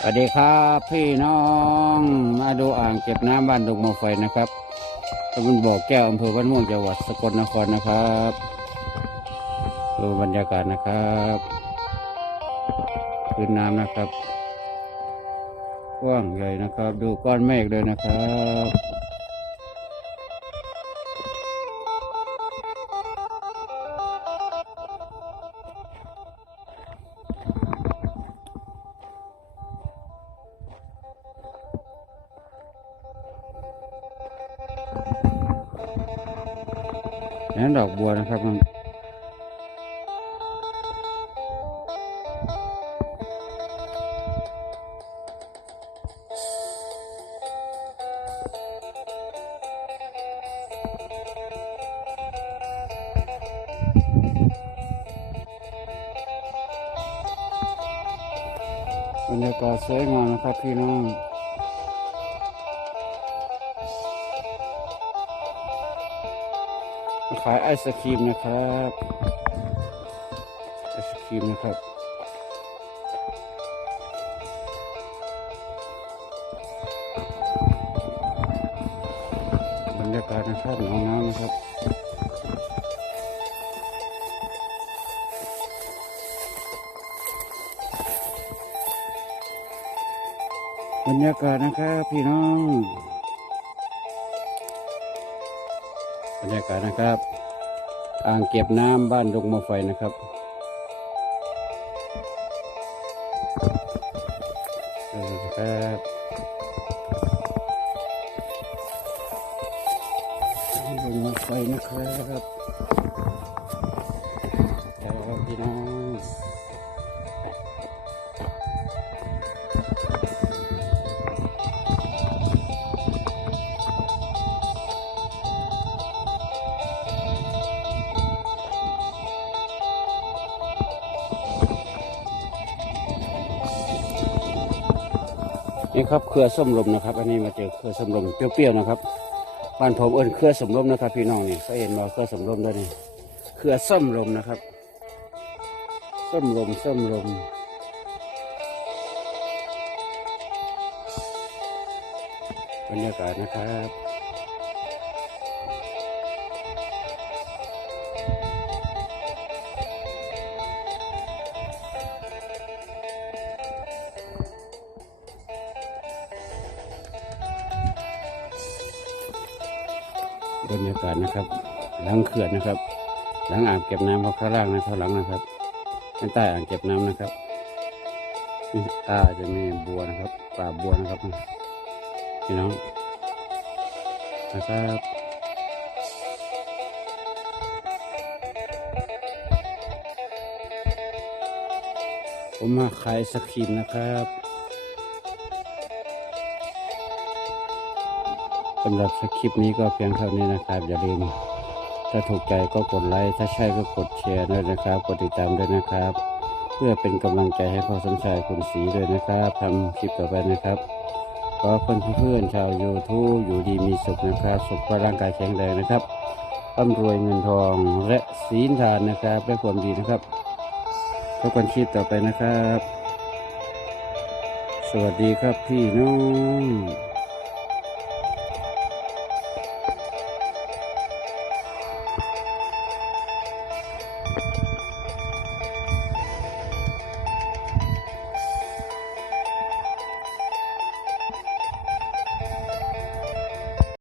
สวัสดีครับพี่น้องมาดูอ่างเก็บน้ำบ้านดงมอไฟนะครับตำบลบ่อแก้วอำเภอบ้านม่วงจังหวัดสกลนครนะครับดูบรรยากาศนะครับพื้นน้ำนะครับ กว้างใหญ่นะครับ ดูก้อนเมฆเลยนะครับ นั่นดอกบัวนะครับมันบรรยากาศสวยงามนะครับพี่น้อง ขายไอศครีมนะครับไอศครีมนะครับบรรยากาศนะครับหนองน้ำนะครับบรรยากาศนะครับพี่น้อง บรรยากาศนะครับอ่างเก็บน้ำบ้านดงมาไฟนะครับครับดงมะไฟนะครับ นี่ครับเครือส้มลมนะครับ อันนี้มาเจอเครือส้มลมเปรี้ยวๆนะครับบ้านผมเอิญเครือส้มลมนะครับ พี่น้องนี่ก็เห็นมาเครือส้มลมด้วยนี่เครือส้มลมนะครับส้มลมส้มลมบรรยากาศนะครับ บรรยากาศนะครับหลังเขื่อนนะครับ หลังอ่างเก็บน้ำข้างล่างนะครับหลังนะครับข้างใต้อ่างเก็บน้ำนะครับนี่อ่าจะมีบัวนะครับป่าบัวนะครับพี่น้องนะครับผมมาขายสกรีมนะครับ สำหรับคลิปนี้ก็เพียงเท่านี้นะครับ อย่าลืม ถ้าถูกใจก็กดไลค์ถ้าใช่ก็กดแชร์ด้วยนะครับ กดติดตามด้วยนะครับ เพื่อเป็นกำลังใจให้พ่อสมชายคุณศรีด้วยนะครับทำคลิปต่อไปนะครับขอเพื่อนเพื่อนชาวยูทูบอยู่ดีมีสุขนะครับสุขภาพร่างกายแข็งแรงนะครับร่ำรวยเงินทองและศีลทานนะครับและความดีนะครับพบกันคลิปต่อไปนะครับ สวัสดีครับพี่น้อง